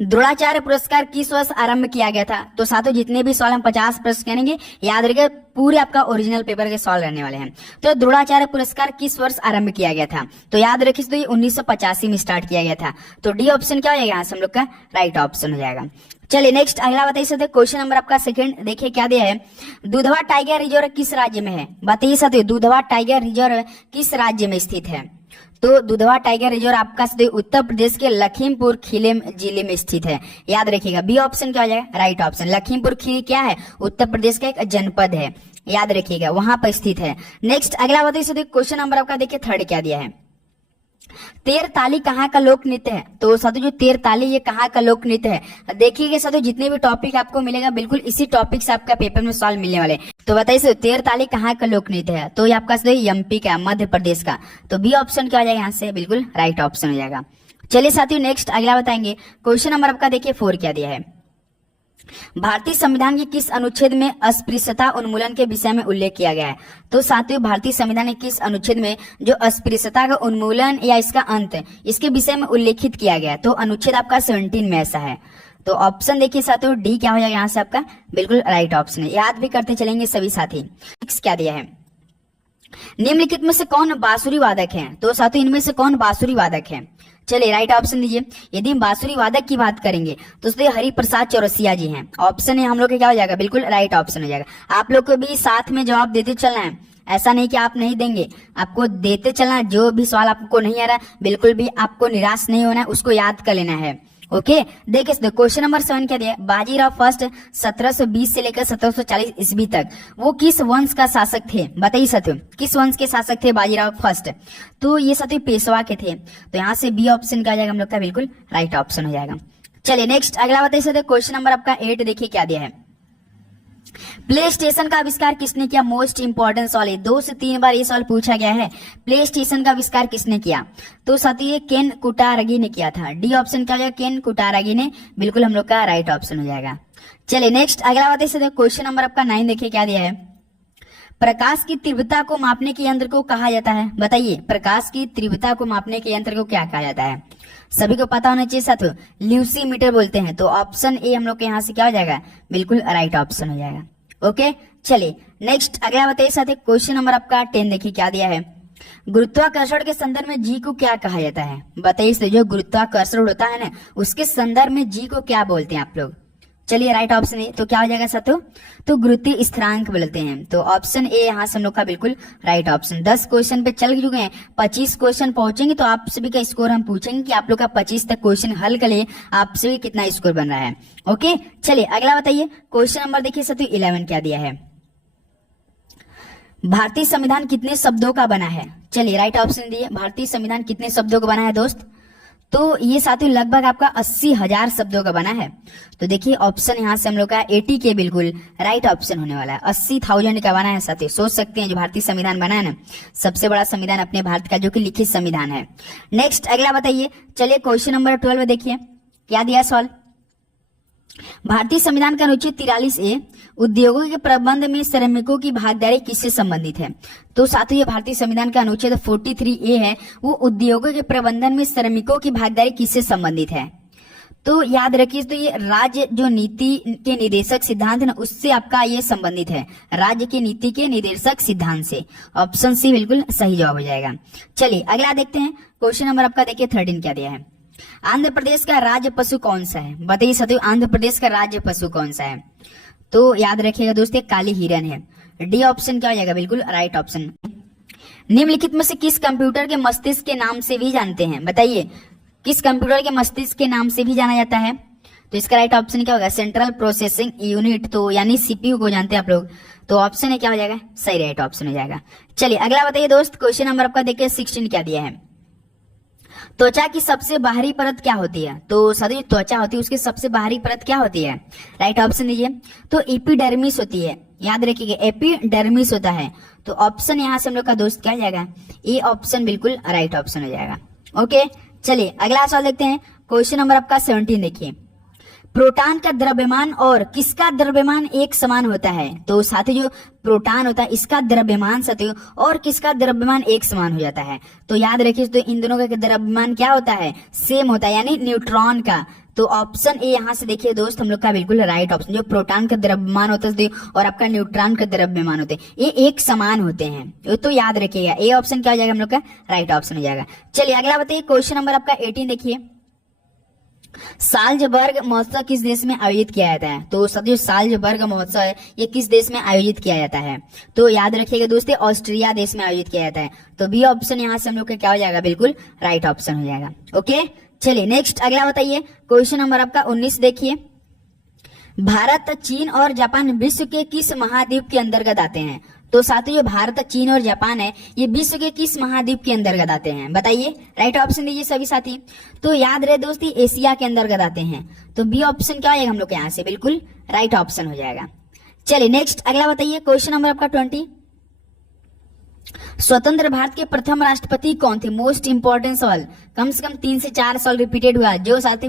द्रोणाचार्य पुरस्कार किस वर्ष आरंभ किया गया था? तो साथियों जितने भी सवाल हम 50 प्रश्न करेंगे, याद रखिए पूरे आपका ओरिजिनल पेपर के सवाल रहने वाले हैं। तो द्रोणाचार्य पुरस्कार किस वर्ष आरंभ किया गया था? तो याद रखिए तो ये 1985 में स्टार्ट किया गया था। तो डी ऑप्शन क्या हो जाएगा यहाँ से हम लोग का राइट ऑप्शन हो जाएगा। चलिए नेक्स्ट अगला बताइए साथियों, क्वेश्चन नंबर आपका सेकंड देखिए क्या दिया है। दुधवा टाइगर रिजर्व किस राज्य में है? बताइए साथियों दुधवा टाइगर रिजर्व किस राज्य में स्थित है? तो दुधवा टाइगर रिजर्व आपका उत्तर प्रदेश के लखीमपुर खीरी जिले में स्थित है। याद रखिएगा बी ऑप्शन क्या हो जाएगा राइट ऑप्शन। लखीमपुर खीरी क्या है? उत्तर प्रदेश का एक जनपद है, याद रखिएगा वहां पर स्थित है। नेक्स्ट अगला बताइए क्वेश्चन नंबर आपका देखिए थर्ड क्या दिया है। तेरताली कहाँ का लोक नृत्य है? तो साथियों जो तेरताली ये कहाँ का लोक नृत्य है? देखिएगा साथियों जितने भी टॉपिक आपको मिलेगा बिल्कुल इसी टॉपिक से आपका पेपर में सवाल मिलने वाले। तो बताइए तेरताली कहाँ का लोक नृत्य है? तो ये आपका एमपी का, मध्य प्रदेश का। तो बी ऑप्शन क्या हो जाएगा यहाँ से बिल्कुल राइट ऑप्शन हो जाएगा। चलिए साथियों नेक्स्ट अगला बताएंगे, क्वेश्चन नंबर आपका देखिए 4 क्या दिया है। भारतीय संविधान के किस अनुच्छेद में अस्पृश्यता उन्मूलन के विषय में उल्लेख किया गया है? तो साथियों भारतीय संविधान के किस अनुच्छेद में जो अस्पृश्यता का उन्मूलन या इसका अंत इसके विषय में उल्लेखित किया गया है? तो अनुच्छेद आपका 17 में ऐसा है। तो ऑप्शन देखिए साथियों डी क्या हो जाएगा यहाँ से आपका बिल्कुल राइट ऑप्शन है। याद भी करते चलेंगे सभी साथी। क्या दिया है, निम्नलिखित में से कौन बांसुरी वादक है? तो साथियों इनमें से कौन बांसुरी वादक है? चलिए राइट ऑप्शन दीजिए। यदि हम बांसुरी वादक की बात करेंगे तो उसमें हरिप्रसाद चौरसिया जी हैं। ऑप्शन है हम लोग का क्या हो जाएगा बिल्कुल राइट ऑप्शन हो जाएगा। आप लोग को भी साथ में जवाब देते चलना है, ऐसा नहीं कि आप नहीं देंगे, आपको देते चलना। जो भी सवाल आपको नहीं आ रहा बिल्कुल भी आपको निराश नहीं होना है, उसको याद कर लेना है। ओके देखिए क्वेश्चन नंबर 7 क्या दिया, बाजीराव फर्स्ट 1720 से लेकर 1740 ईस्वी तक वो किस वंश का शासक थे? बताइए साथियों किस वंश के शासक थे बाजीराव फर्स्ट? तो ये साथियों पेशवा के थे। तो यहाँ से बी ऑप्शन क्या जाएगा हम लोग का बिल्कुल राइट ऑप्शन हो जाएगा। चलिए नेक्स्ट अगला बताइए साथियों, क्वेश्चन नंबर आपका 8 देखिए क्या दिया है। प्ले स्टेशन का आविष्कार किसने किया? मोस्ट इंपॉर्टेंट सवाल है, 2 से 3 बार ये सवाल पूछा गया है। प्ले स्टेशन का आविष्कार किसने किया? तो साथी ये केन कुटारागी ने किया था। डी ऑप्शन क्या हो जाएगा केन कुटारागी ने, बिल्कुल हम लोग का राइट ऑप्शन हो जाएगा। चलिए नेक्स्ट अगला बात है क्वेश्चन नंबर आपका 9 देखिए क्या दिया है। प्रकाश की तीव्रता को मापने के यंत्र को कहा जाता है? बताइए प्रकाश की तीव्रता को मापने के यंत्र को क्या कहा जाता है? सभी को पता होना चाहिए साथियों, ल्यूसीमीटर बोलते हैं। तो ऑप्शन ए हम लोग के यहाँ से क्या हो जाएगा बिल्कुल राइट ऑप्शन हो जाएगा। ओके चलिए नेक्स्ट अगला बताइए साथियों, क्वेश्चन नंबर आपका 10 देखिए क्या दिया है। गुरुत्वाकर्षण के संदर्भ में जी को क्या कहा जाता है? बताइए जो गुरुत्वाकर्षण होता है ना उसके संदर्भ में जी को क्या बोलते हैं आप लोग? चलिए राइट ऑप्शन ए। तो क्या हो जाएगा साथियों? तो गुरुत्वीय स्थिरांक बोलते हैं। तो ऑप्शन ए यहाँ से हम लोग का बिल्कुल राइट ऑप्शन। 10 क्वेश्चन पे चल चुके हैं, 25 क्वेश्चन पहुंचेंगे तो आप सभी का स्कोर हम पूछेंगे कि आप लोग का 25 तक क्वेश्चन हल कर लिए आप सभी कितना स्कोर बन रहा है। ओके चलिए अगला बताइए, क्वेश्चन नंबर देखिए साथियों 11 क्या दिया है। भारतीय संविधान कितने शब्दों का बना है? चलिए राइट ऑप्शन दिए, भारतीय संविधान कितने शब्दों का बना है दोस्त? तो ये साथियों लगभग आपका 80,000 शब्दों का बना है। तो देखिए ऑप्शन यहाँ से हम लोग का 80 के बिल्कुल राइट ऑप्शन होने वाला है। 80,000 का बना है साथियों। सोच सकते हैं जो भारतीय संविधान बना है ना, सबसे बड़ा संविधान अपने भारत का जो कि लिखित संविधान है। नेक्स्ट अगला बताइए, चलिए क्वेश्चन नंबर 12 देखिए क्या दिया सवाल। भारतीय संविधान का अनुच्छेद 43A उद्योगों के प्रबंध में श्रमिकों की भागीदारी किससे संबंधित है? तो साथियों ये भारतीय संविधान का अनुच्छेद 43A है, वो उद्योगों के प्रबंधन में श्रमिकों की भागीदारी किससे संबंधित है? तो याद रखिए तो ये राज्य जो नीति के निर्देशक सिद्धांत है ना उससे आपका ये संबंधित है, राज्य की नीति के निर्देशक सिद्धांत से। ऑप्शन सी बिल्कुल सही जवाब हो जाएगा। चलिए अगला देखते हैं, क्वेश्चन नंबर आपका देखिए 13 क्या दिया है। आंध्र प्रदेश का राज्य पशु कौन सा है? बताइए साथियों आंध्र प्रदेश का राज्य पशु कौन सा है? तो याद रखिएगा दोस्तों काली हिरन है। डी ऑप्शन क्या हो जाएगा बिल्कुल राइट ऑप्शन। निम्नलिखित में से किस कंप्यूटर के मस्तिष्क के नाम से भी जानते हैं? बताइए किस कंप्यूटर के मस्तिष्क के नाम से भी जाना जाता है? तो इसका राइट ऑप्शन क्या होगा? सेंट्रल प्रोसेसिंग यूनिट, तो यानी सीपीयू को जानते हैं आप लोग। तो ऑप्शन है क्या हो जाएगा सही राइट ऑप्शन हो जाएगा। चलिए अगला बताइए दोस्त, क्वेश्चन नंबर आपका देखिए 16 क्या दिया है। त्वचा की सबसे बाहरी परत क्या होती है? तो साथियों त्वचा होती है उसकी सबसे बाहरी परत क्या होती है? राइट ऑप्शन दीजिए। तो एपिडर्मिस होती है, याद रखिएगा एपिडर्मिस होता है। तो ऑप्शन यहाँ से हम लोग का दोस्त क्या जाएगा? ए ऑप्शन बिल्कुल राइट ऑप्शन हो जाएगा। ओके चलिए अगला सवाल देखते हैं, क्वेश्चन नंबर आपका 17 देखिए। प्रोटॉन का द्रव्यमान और किसका द्रव्यमान एक समान होता है? तो साथियों जो प्रोटॉन होता है इसका द्रव्यमान साथियों और किसका द्रव्यमान एक समान हो जाता है। तो याद रखिए तो इन दोनों का द्रव्यमान क्या होता है? सेम होता है, यानी न्यूट्रॉन का। तो ऑप्शन ए यहाँ से देखिए दोस्त हम लोग का बिल्कुल राइट ऑप्शन। जो प्रोटॉन का द्रव्यमान होता है और आपका न्यूट्रॉन का द्रव्यमान होते हैं ये एक समान होते हैं, तो याद रखिएगा ए ऑप्शन क्या हो जाएगा हम लोग का? राइट ऑप्शन हो जाएगा। चलिए अगला बताइए क्वेश्चन नंबर आपका 18 देखिए। साल्जबर्ग महोत्सव किस देश में आयोजित किया जाता है? तो साथियों साल्जबर्ग महोत्सव है ये किस देश में आयोजित किया जाता है? तो याद रखिएगा दोस्तों ऑस्ट्रिया देश में आयोजित किया जाता है। तो बी ऑप्शन यहाँ से हम लोग का क्या हो जाएगा? बिल्कुल राइट ऑप्शन हो जाएगा। ओके चलिए नेक्स्ट अगला बताइए क्वेश्चन नंबर आपका 19 देखिए। भारत, चीन और जापान विश्व के किस महाद्वीप के अंतर्गत आते हैं? तो साथियों जो भारत, चीन और जापान है ये विश्व के किस महाद्वीप के अंतर्गत आते हैं? बताइए, राइट ऑप्शन दीजिए सभी साथी। तो याद रहे दोस्ती एशिया के अंतर्गत आते हैं। तो बी ऑप्शन क्या आएगा हम लोग के यहाँ से? बिल्कुल राइट ऑप्शन हो जाएगा। चलिए नेक्स्ट अगला बताइए क्वेश्चन नंबर आपका 20। स्वतंत्र भारत के प्रथम राष्ट्रपति कौन थे? मोस्ट इंपॉर्टेंट सवाल, कम से कम 3 से 4 साल रिपीटेड हुआ। जो साथी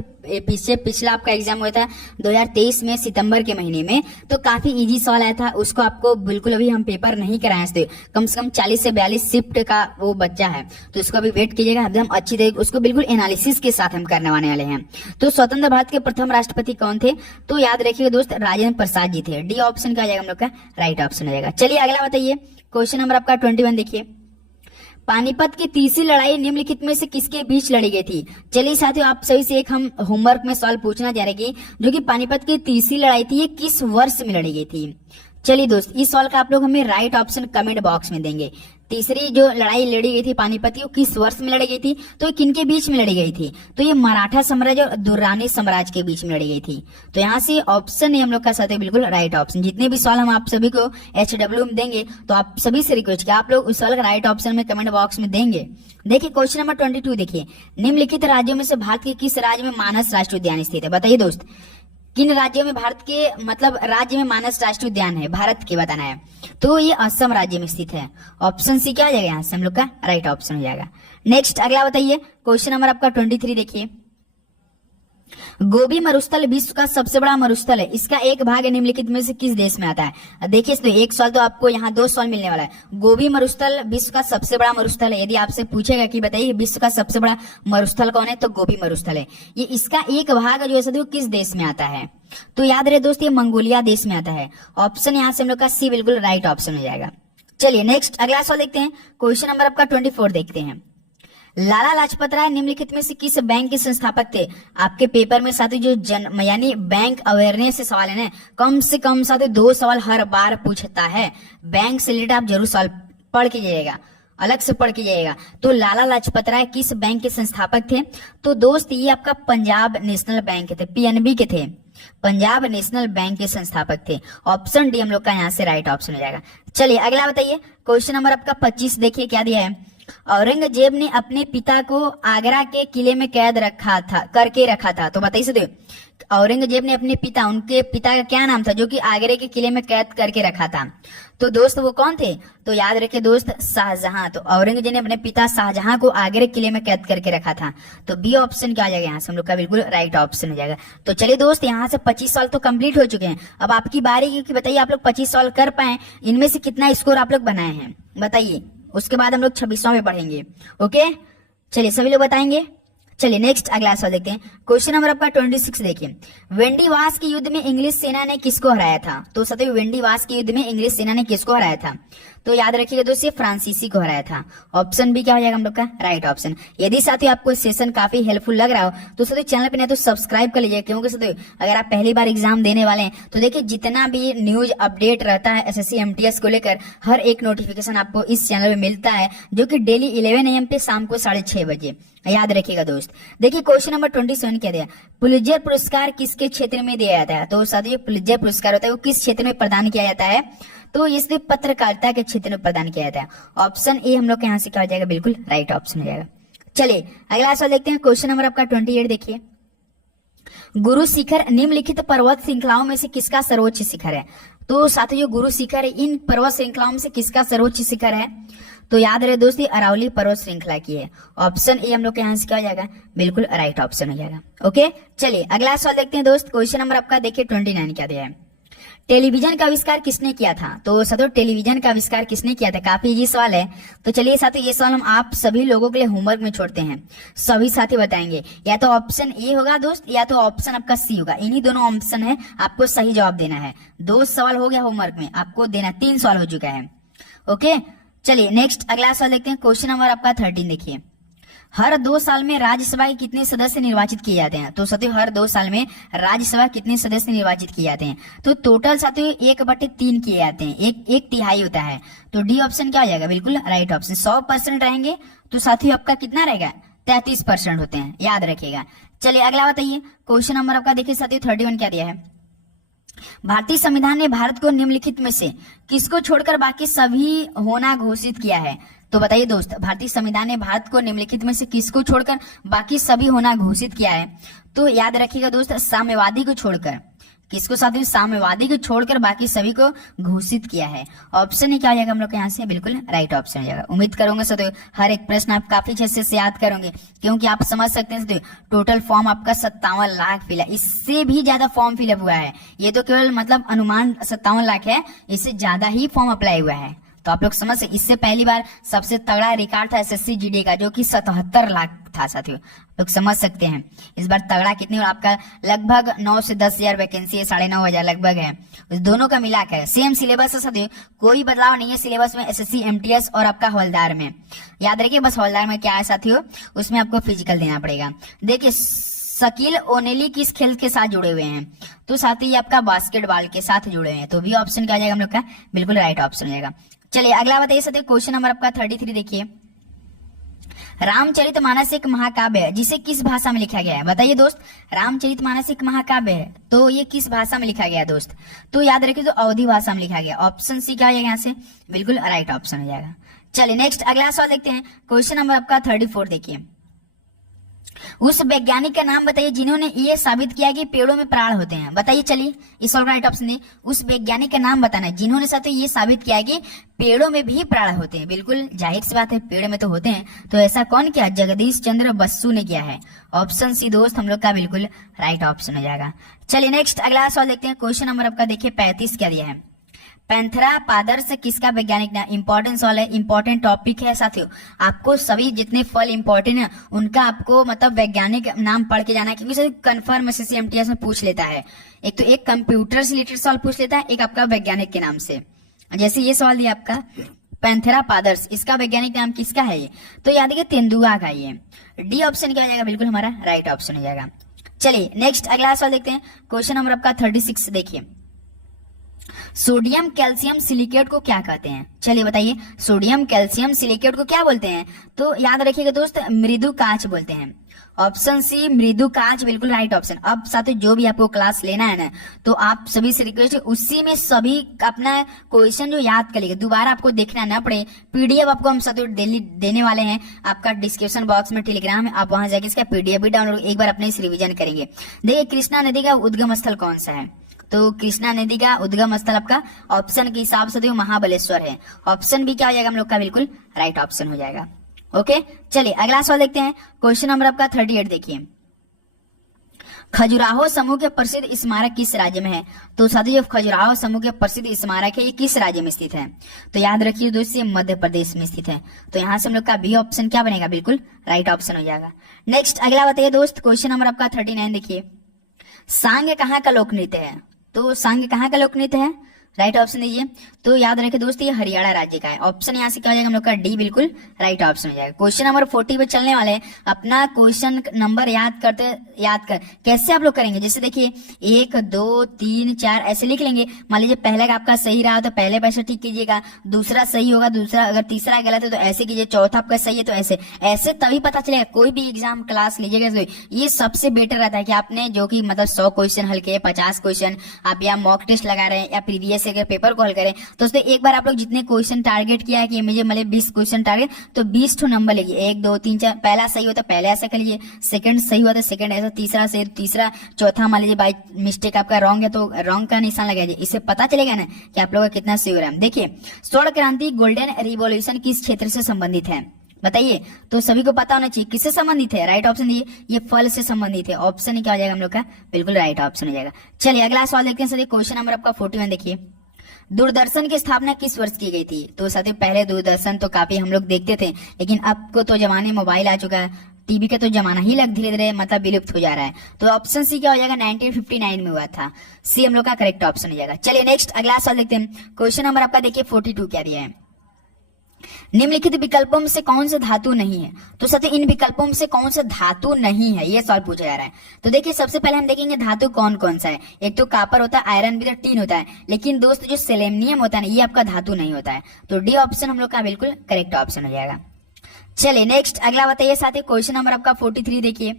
पिछला आपका एग्जाम हुआ था 2023 में सितंबर के महीने में, तो काफी इजी सवाल आया था, उसको आपको बिल्कुल अभी हम पेपर नहीं कराए थे। कम से कम 40 से 42 शिफ्ट का वो बच्चा है, तो उसको अभी वेट कीजिएगा, एकदम अच्छी तरीके उसको बिल्कुल एनालिसिस के साथ हम करने वाले हैं। तो स्वतंत्र भारत के प्रथम राष्ट्रपति कौन थे? तो याद रखिएगा दोस्त राजेंद्र प्रसाद जी थे। डी ऑप्शन का जाएगा हम लोग का राइट ऑप्शन हो जाएगा। चलिए अगला बताइए क्वेश्चन नंबर आपका 21 देखिए। पानीपत की तीसरी लड़ाई निम्नलिखित में से किसके बीच लड़ी गई थी? चलिए साथियों आप सभी से एक हम होमवर्क में सवाल पूछना चाह रहे हैं जो कि पानीपत की तीसरी लड़ाई थी ये किस वर्ष में लड़ी गई थी? चलिए दोस्त इस सवाल का आप लोग हमें राइट ऑप्शन कमेंट बॉक्स में देंगे। तीसरी जो लड़ाई लड़ी गई थी पानीपत की वो किस वर्ष में लड़ी गई थी? तो ये किनके बीच में लड़ी गई थी? तो ये मराठा साम्राज्य और दुर्रानी साम्राज्य के बीच में लड़ी गई थी। तो यहाँ से ऑप्शन है हम लोग का साथ बिल्कुल राइट ऑप्शन। जितने भी सवाल हम आप सभी को HW में देंगे तो आप सभी से रिक्वेस्ट किया आप लोग उस सवाल का राइट ऑप्शन में कमेंट बॉक्स में देंगे। देखिए क्वेश्चन नंबर 22 देखिए। निम्नलिखित राज्यों में से भारत के किस राज्य में मानस राष्ट्रीय उद्यान स्थित है? बताइए दोस्त किन राज्यों में भारत के मतलब राज्य में मानस राष्ट्रीय उद्यान है भारत के बताना है। तो ये असम राज्य में स्थित है। ऑप्शन सी क्या हो जाएगा यहाँ से हम लोग का राइट ऑप्शन हो जाएगा। नेक्स्ट अगला बताइए क्वेश्चन नंबर आपका 23 देखिए। गोबी मरुस्थल विश्व का सबसे बड़ा मरुस्थल है, इसका एक भाग निम्नलिखित में से किस देश में आता है? देखिए तो एक सवाल तो आपको यहाँ 2 सवाल मिलने वाला है। गोबी मरुस्थल विश्व का सबसे बड़ा मरुस्थल है। यदि आपसे पूछेगा कि बताइए विश्व का सबसे बड़ा मरुस्थल कौन है तो गोबी मरुस्थल है। ये इसका एक भाग जो है किस देश में आता है? तो याद रहे दोस्त ये मंगोलिया देश में आता है। ऑप्शन यहाँ से हम लोग का सी बिल्कुल राइट ऑप्शन हो जाएगा। चलिए नेक्स्ट अगला सवाल देखते हैं। क्वेश्चन नंबर आपका 24 देखते हैं। लाला लाजपत राय निम्नलिखित में से किस बैंक के संस्थापक थे? आपके पेपर में साथी जो यानी बैंक अवेयरनेस से सवाल है ना, कम से कम साथी 2 सवाल हर बार पूछता है। बैंक से रिलेटेड आप जरूर सवाल पढ़ के जाइएगा, अलग से पढ़ के जाइएगा। तो लाला लाजपत राय किस बैंक के संस्थापक थे? तो दोस्त ये आपका पंजाब नेशनल बैंक के थे, PNB के थे, पंजाब नेशनल बैंक के संस्थापक थे। ऑप्शन डी हम लोग का यहाँ से राइट ऑप्शन हो जाएगा। चलिए अगला बताइए क्वेश्चन नंबर आपका 25 देखिए क्या दिया है। औरंगजेब ने अपने पिता को आगरा के किले में कैद करके रखा था। तो बताइए सर औरंगजेब ने अपने पिता, उनके पिता का क्या नाम था जो कि आगरे के किले में कैद करके रखा था? तो दोस्त वो कौन थे? तो याद रखिए दोस्त शाहजहां। तो औरंगजेब ने अपने पिता शाहजहां को आगरे किले में कैद करके रखा था। तो बी ऑप्शन क्या आ जाएगा यहाँ से हम लोग का बिल्कुल राइट ऑप्शन हो जाएगा। तो चलिए दोस्त यहाँ से 25 सवाल तो कंप्लीट हो चुके हैं। अब आपकी बारी कि बताइए आप लोग 25 सवाल कर पाए, इनमें से कितना स्कोर आप लोग बनाए हैं बताइए। उसके बाद हम लोग 26वां में पढ़ेंगे। ओके चलिए सभी लोग बताएंगे। चलिए नेक्स्ट अगला सवाल देखते हैं। क्वेश्चन नंबर आपका 26 देखिए। वेंडीवास के युद्ध में इंग्लिश सेना ने किसको हराया था? तो सदैव वेंडीवास के युद्ध में इंग्लिश सेना ने किसको हराया था? तो याद रखिएगा दोस्तों फ्रांसीसी को हराया था। ऑप्शन बी क्या हो जाएगा हम लोग का राइट ऑप्शन। यदि साथियों आपको सेशन काफी हेल्पफुल लग रहा हो तो साथियों चैनल पे नहीं तो सब्सक्राइब कर लीजिए, क्योंकि साथियों अगर आप पहली बार एग्जाम देने वाले हैं तो देखिए जितना भी न्यूज अपडेट रहता है SSC MTS को लेकर हर एक नोटिफिकेशन आपको इस चैनल में मिलता है, जो कि डेली 11 AM पे शाम को 6:30 बजे। याद रखिएगा दोस्त। देखिए क्वेश्चन नंबर 27 क्या दिया। पुलित्जर पुरस्कार किसके क्षेत्र में दिया जाता है? तो साथियों पुलित्जर पुरस्कार होता है वो किस क्षेत्र में प्रदान किया जाता है? तो इसलिए पत्रकारिता के क्षेत्र में प्रदान किया जाता है। ऑप्शन ए हम लोग के यहाँ से क्या हो जाएगा बिल्कुल राइट ऑप्शन हो जाएगा। चलिए अगला सवाल देखते हैं। क्वेश्चन नंबर आपका 28 देखिए। गुरु शिखर निम्नलिखित पर्वत श्रृंखलाओं में से किसका सर्वोच्च शिखर है? तो साथियों गुरु शिखर इन पर्वत श्रृंखलाओं में से किसका सर्वोच्च शिखर है? तो याद रहे दोस्त ये अरावली पर्वत श्रृंखला की है। ऑप्शन ए हम लोग के यहाँ से क्या हो जाएगा, बिल्कुल राइट ऑप्शन हो जाएगा। ओके चलिए अगला सवाल देखते हैं दोस्त। क्वेश्चन नंबर आपका देखिए 29 क्या दिया है। टेलीविजन का आविष्कार किसने किया था? तो साथियों टेलीविजन का आविष्कार किसने किया था, काफी इजी सवाल है। तो चलिए साथियों ये सवाल हम आप सभी लोगों के लिए होमवर्क में छोड़ते हैं, सभी साथी बताएंगे। या तो ऑप्शन ए होगा दोस्त या तो ऑप्शन आपका सी होगा, इन्हीं दोनों ऑप्शन है, आपको सही जवाब देना है। 2 सवाल हो गया होमवर्क में, आपको देना 3 सवाल हो चुका है। ओके चलिए नेक्स्ट अगला सवाल देखते हैं। क्वेश्चन नंबर आपका 13 देखिए। हर 2 साल में राज्यसभा के कितने सदस्य निर्वाचित किए जाते हैं? तो साथियों हर 2 साल में राज्यसभा कितने सदस्य निर्वाचित किए जाते हैं? तो टोटल साथियों 1/3 किए जाते हैं, एक तिहाई होता है। तो डी ऑप्शन क्या हो जाएगा, बिल्कुल राइट ऑप्शन। 100% रहेंगे तो साथियों आपका कितना रहेगा, 33% होते हैं, याद रखिएगा। चलिए अगला बताइए। क्वेश्चन नंबर आपका देखिए साथियों 31 क्या दिया है। भारतीय संविधान ने भारत को निम्नलिखित में से किसको छोड़कर बाकी सभी होना घोषित किया है? तो बताइए दोस्त, भारतीय संविधान ने भारत को निम्नलिखित में से किसको छोड़कर बाकी सभी होना घोषित किया है? तो याद रखिएगा दोस्त, साम्यवादी को छोड़कर। किसको साथियों, साम्यवादी को छोड़कर बाकी सभी को घोषित किया है। ऑप्शन ही क्या हो जाएगा हम लोग यहाँ से, बिल्कुल राइट ऑप्शन हो जाएगा। उम्मीद करूंगा साथियों हर एक प्रश्न आप काफी अच्छे से याद करोगे, क्योंकि आप समझ सकते हैं साथियों टोटल फॉर्म आपका 57 लाख फिल है, इससे भी ज्यादा फॉर्म फिलअप हुआ है। ये तो केवल मतलब अनुमान 57 लाख है, इससे ज्यादा ही फॉर्म अप्लाई हुआ है। तो आप लोग समझ सकते, इससे पहली बार सबसे तगड़ा रिकॉर्ड था एसएससी जीडी का, जो कि 77 लाख था साथियों। आप लोग समझ सकते हैं इस बार तगड़ा कितनी, और आपका लगभग 9 से 10 हजार वैकेंसी है, 9,500 लगभग है। उस दोनों का मिलाकर सेम सिलेबस है साथियों, कोई बदलाव नहीं है सिलेबस में, एसएससी एमटीएस और आपका हवलदार में। याद रखिए बस हवलदार में क्या है साथियों, उसमें आपको फिजिकल देना पड़ेगा। देखिए शकील ओनेली किस खेल के साथ जुड़े हुए हैं? तो साथी आपका बास्केटबॉल के साथ जुड़े हुए हैं। तो भी ऑप्शन क्या आ जाएगा हम लोग का, बिल्कुल राइट ऑप्शन हो जाएगा। चलिए अगला बताइए साथियों। क्वेश्चन नंबर आपका 33 देखिए। रामचरितमानस एक महाकाव्य है जिसे किस भाषा में लिखा गया है? बताइए दोस्त, रामचरितमानस एक महाकाव्य है तो ये किस भाषा में लिखा गया है दोस्त? तो याद रखिए तो अवधी भाषा में लिखा गया। ऑप्शन सी क्या हो जाएगा यहाँ से, बिल्कुल राइट ऑप्शन हो जाएगा। चलिए नेक्स्ट अगला सवाल देखते हैं। क्वेश्चन नंबर आपका 34 देखिए। उस वैज्ञानिक का नाम बताइए जिन्होंने ये साबित किया कि पेड़ों में प्राण होते हैं। बताइए चलिए इस सवाल का राइट ऑप्शन है, उस वैज्ञानिक का नाम बताना है जिन्होंने साथियों ये साबित किया कि पेड़ों में भी प्राण होते हैं। बिल्कुल जाहिर सी बात है, पेड़ में तो होते हैं, तो ऐसा कौन किया? जगदीश चंद्र बसु ने किया है। ऑप्शन सी दोस्त हम लोग का बिल्कुल राइट ऑप्शन हो जाएगा। चलिए नेक्स्ट अगला सवाल देखते हैं। क्वेश्चन नंबर आपका देखिए 35 क्या दिया है। पैंथेरा पादर्स किसका वैज्ञानिक नाम? इंपॉर्टेंट सवाल है, इंपॉर्टेंट टॉपिक है साथियों। आपको सभी जितने फल इंपॉर्टेंट है उनका आपको मतलब वैज्ञानिक नाम पढ़ के जाना है, क्योंकि सर कन्फर्म एसएससी एमटीएस में पूछ लेता है। एक तो एक कंप्यूटर से रिलेटेड सवाल पूछ लेता है, एक आपका वैज्ञानिक के नाम से। जैसे ये सवाल दिया आपका पैंथेरा पादर्स, इसका वैज्ञानिक नाम किसका है ये? तो याद है तेंदुआ का ये। डी ऑप्शन क्या हो जाएगा, बिल्कुल हमारा राइट ऑप्शन हो जाएगा। चलिए नेक्स्ट अगला सवाल देखते हैं। क्वेश्चन नंबर आपका 36 देखिए। सोडियम कैल्शियम सिलिकेट को क्या कहते हैं? चलिए बताइए, सोडियम कैल्शियम सिलिकेट को क्या बोलते हैं? तो याद रखिएगा दोस्त, मृदु कांच बोलते हैं। ऑप्शन सी मृदु कांच बिल्कुल राइट ऑप्शन। अब साथियों जो भी आपको क्लास लेना है ना, तो आप सभी से रिक्वेस्ट है उसी में सभी अपना क्वेश्चन जो याद कर लीजिए, दोबारा आपको देखना ना पड़े। पीडीएफ आपको हम साथियों डेली देने वाले हैं, आपका डिस्क्रिप्शन बॉक्स में टेलीग्राम है, आप वहां जाके इसका पीडीएफ भी डाउनलोड एक बार अपने से रिविजन करेंगे। देखिए कृष्णा नदी का उद्गम स्थल कौन सा है? तो कृष्णा नदी का उद्गम स्थल आपका ऑप्शन के हिसाब से महाबलेश्वर है। ऑप्शन भी क्या हो जाएगा हम लोग का, बिल्कुल राइट ऑप्शन हो जाएगा। ओके चलिए अगला सवाल देखते हैं। क्वेश्चन नंबर आपका 38 देखिए। खजुराहो समूह के प्रसिद्ध स्मारक किस राज्य में है? तो साथियों जो खजुराहो समूह के प्रसिद्ध स्मारक है ये किस राज्य में स्थित है? तो याद रखिए दोस्तों मध्य प्रदेश में स्थित है। तो यहाँ से हम लोग का बी ऑप्शन क्या बनेगा, बिल्कुल राइट ऑप्शन हो जाएगा। नेक्स्ट अगला बताइए दोस्त। क्वेश्चन नंबर आपका 39 देखिए। सांग कहाँ का लोक नृत्य है? तो सांग कहाँ का लोक नृत्य है? राइट ऑप्शन दीजिए। तो याद रखें दोस्तों ये हरियाणा राज्य का है। ऑप्शन यहाँ से क्या हो जाएगा हम लोग का, डी बिल्कुल राइट ऑप्शन हो जाएगा। क्वेश्चन नंबर 40 पे चलने वाले हैं। अपना क्वेश्चन नंबर याद कर कैसे आप लोग करेंगे, जैसे देखिए 1 2 3 4 ऐसे लिख लेंगे। मान लीजिए पहले का आपका सही रहा तो पहले पैसे ठीक कीजिएगा, दूसरा सही होगा, दूसरा अगर तीसरा गलत है तो ऐसे कीजिए, चौथा आपका सही है तो ऐसे तभी पता चलेगा। कोई भी एग्जाम क्लास लीजिएगा तो ये सबसे बेटर रहता है कि आपने जो कि मतलब 100 क्वेश्चन हल किए, 50 क्वेश्चन आप या मॉक टेस्ट लगा रहे हैं या प्रीवियस पेपर को हल करें, दोस्तों एक बार आप लोग जितने क्वेश्चन टारगेट किया है कि मुझे मतलब 20 क्वेश्चन टारगेट, तो 20 ठो नंबर लिखिए, 1 2 3 4, पहला सही होता है पहले ऐसा कर लीजिए, सेकंड सही हुआ तो सेकंड ऐसा, तीसरा सही तो तीसरा, चौथा मान लीजिए बाई मिस्टेक आपका रॉन्ग है तो रॉन्ग का निशान लगाइए। इससे पता चलेगा ना कि आप लोगों का कितना सही हो रहा है। देखिए स्वर्ण क्रांति गोल्डन रिवॉल्यूशन किस क्षेत्र से संबंधित है बताइए, तो सभी को पता होना चाहिए किससे संबंधित है। राइट ऑप्शन ये फल से संबंधित है। ऑप्शन ही क्या हो जाएगा हम लोग का, बिल्कुल राइट ऑप्शन हो जाएगा। चलिए अगला सवाल देखते हैं। क्वेश्चन नंबर आपका 41 देखिए, दूरदर्शन की स्थापना किस वर्ष की गई थी। तो साथियों पहले दूरदर्शन तो काफी हम लोग देखते थे, लेकिन अब को तो जमाने मोबाइल आ चुका है, टीवी का तो जमाना ही लग धीरे धीरे मतलब विलुप्त हो जा रहा है। तो ऑप्शन सी क्या हो जाएगा, 1959 में हुआ था। सी हम लोग का करेक्ट ऑप्शन हो जाएगा। चलिए नेक्स्ट अगला सवाल देखते हैं। क्वेश्चन नंबर आपका देखिए 42 क्या दिया है, निम्नलिखित विकल्पों में से कौन सा धातु नहीं है। तो साथियों इन विकल्पों में से कौन सा धातु नहीं है, ये सवाल पूछा जा रहा है। तो देखिए सबसे पहले हम देखेंगे धातु कौन कौन सा है। एक तो कापर होता है, आयरन भी तो टीन होता है, लेकिन दोस्त जो सेलेनियम होता है ना ये आपका धातु नहीं होता है। तो डी ऑप्शन हम लोग का बिल्कुल करेक्ट ऑप्शन हो जाएगा। चलिए नेक्स्ट अगला बताइए साथियों। क्वेश्चन नंबर आपका 43 देखिए,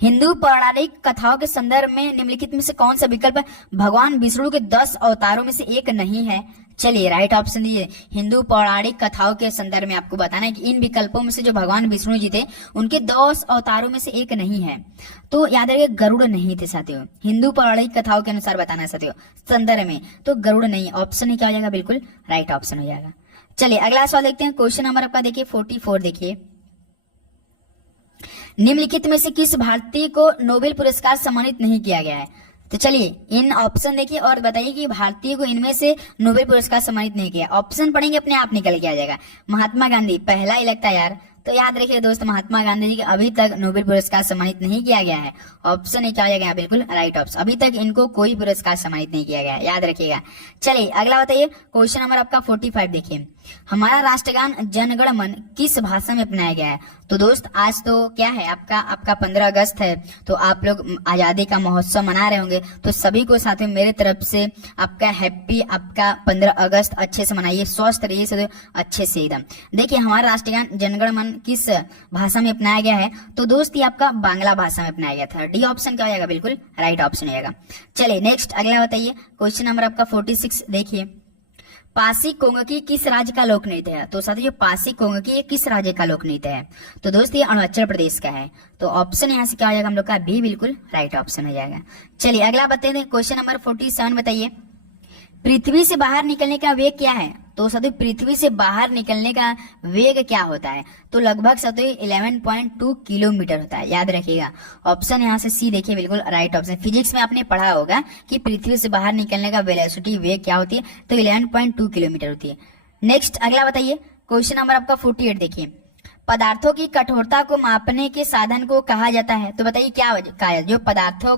हिंदू पौराणिक कथाओं के संदर्भ में निम्नलिखित में से कौन सा विकल्प भगवान विष्णु के 10 अवतारों में से एक नहीं है। चलिए राइट ऑप्शन दीजिए। हिंदू पौराणिक कथाओं के संदर्भ में आपको बताना है कि इन विकल्पों में से जो भगवान विष्णु जी थे उनके 10 अवतारों में से एक नहीं है। तो याद रखिए गरुड़ नहीं थे साथियों, हिंदू पौराणिक कथाओं के अनुसार बताना है साथियों संदर्भ में, तो गरुड़ नहीं, ऑप्शन ही क्या हो जाएगा, बिल्कुल राइट ऑप्शन हो जाएगा। चलिए अगला सवाल देखते हैं। क्वेश्चन नंबर आपका देखिए 44 देखिए, निम्नलिखित में से किस भारतीय को नोबेल पुरस्कार सम्मानित नहीं किया गया है। तो चलिए इन ऑप्शन देखिए और बताइए कि भारतीय को इनमें से नोबेल पुरस्कार सम्मानित नहीं किया। ऑप्शन पढ़ेंगे अपने आप निकल के आ जाएगा। महात्मा गांधी पहला ही लगता है यार, तो याद रखिए दोस्त महात्मा गांधी जी को अभी तक नोबेल पुरस्कार सम्मानित नहीं किया गया है। ऑप्शन ही क्या हो जाएगा, बिल्कुल राइट ऑप्शन, अभी तक इनको कोई पुरस्कार सम्मानित नहीं किया गया है, याद रखिएगा। चलिए अगला बताइए। क्वेश्चन नंबर आपका 45 देखिए, हमारा राष्ट्रगान जन गण मन किस भाषा में अपनाया गया है। तो दोस्त आज तो क्या है आपका 15 अगस्त है, तो आप लोग आजादी का महोत्सव मना रहे होंगे, तो सभी को साथ में मेरे तरफ से आपका हैप्पी आपका 15 अगस्त अच्छे से मनाइए, स्वस्थ रहिए सब अच्छे से एकदम। देखिए हमारा राष्ट्रगान जनगण मन किस भाषा में अपनाया गया है। तो दोस्त ये आपका बांग्ला भाषा में अपनाया गया था। डी ऑप्शन क्या हो जाएगा, बिल्कुल राइट ऑप्शन हो जाएगा। चलिए नेक्स्ट अगला बताइए। क्वेश्चन नंबर आपका 46 देखिए, पासी कोंगकी किस राज्य का लोक नृत्य है। तो साथियों पासी कोंगकी ये किस राज्य का लोक नृत्य है। तो दोस्त ये अरुणाचल प्रदेश का है। तो ऑप्शन यहाँ से क्या हो जाएगा हम लोग का, बी बिल्कुल राइट ऑप्शन हो जाएगा। चलिए अगला बताते हैं। क्वेश्चन नंबर 47 बताइए, पृथ्वी से बाहर निकलने का वेग क्या है। तो साथियों पृथ्वी से बाहर निकलने का वेग क्या होता है। तो लगभग साथियों 11.2 किलोमीटर होता है, याद रखिएगा। ऑप्शन यहाँ से सी देखिए, बिल्कुल राइट ऑप्शन। फिजिक्स में आपने पढ़ा होगा कि पृथ्वी से बाहर निकलने का वेलोसिटी वेग क्या होती है, तो 11.2 किलोमीटर होती है। नेक्स्ट अगला बताइए। क्वेश्चन नंबर आपका 48 देखिए, पदार्थों की कठोरता को मापने के साधन को कहा जाता है। तो बताइए क्या कहा है, जो पदार्थों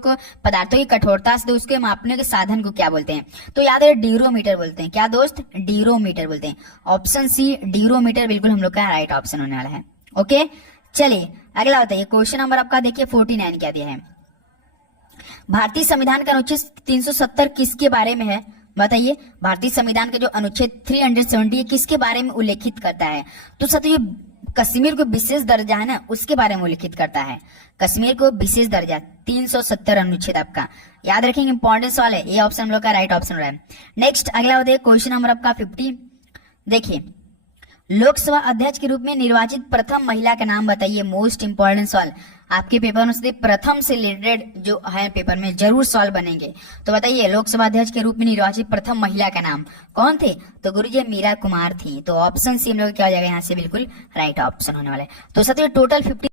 की कठोरता से उसके मापने के साधन को क्या बोलते हैं। तो याद है डीरोमीटर बोलते हैं। क्या दोस्त, डीरोमीटर बोलते हैं। ऑप्शन सी डीरोमीटर बिल्कुल हम लोग का राइट ऑप्शन होने वाला है। ओके चलिए अगला बताइए। क्वेश्चन नंबर आपका देखिए 49 क्या दिया है, भारतीय संविधान का अनुच्छेद 370 किसके बारे में है। बताइए भारतीय संविधान का जो अनुच्छेद 370 किसके बारे में उल्लेखित करता है। तो साथियों कश्मीर को विशेष दर्जा है ना, उसके बारे में उल्लेखित करता है। कश्मीर को विशेष दर्जा 370 अनुच्छेद आपका याद रखेंगे, इंपॉर्टेंट सवाल है ये। ऑप्शन हम लोग का राइट ऑप्शन हो रहा है। नेक्स्ट अगला बताइए। क्वेश्चन नंबर आपका 50 देखिए, लोकसभा अध्यक्ष के रूप में निर्वाचित प्रथम महिला का नाम बताइए। मोस्ट इंपॉर्टेंट सवाल आपके पेपर में से प्रथम से रिलेटेड जो है पेपर में जरूर सवाल बनेंगे। तो बताइए लोकसभा अध्यक्ष के रूप में निर्वाचित प्रथम महिला का नाम कौन थे। तो गुरुजी मीरा कुमार थी। तो ऑप्शन सी हम लोग क्या हो जाएगा यहाँ से, बिल्कुल राइट ऑप्शन होने वाला है। तो साथियों टोटल 50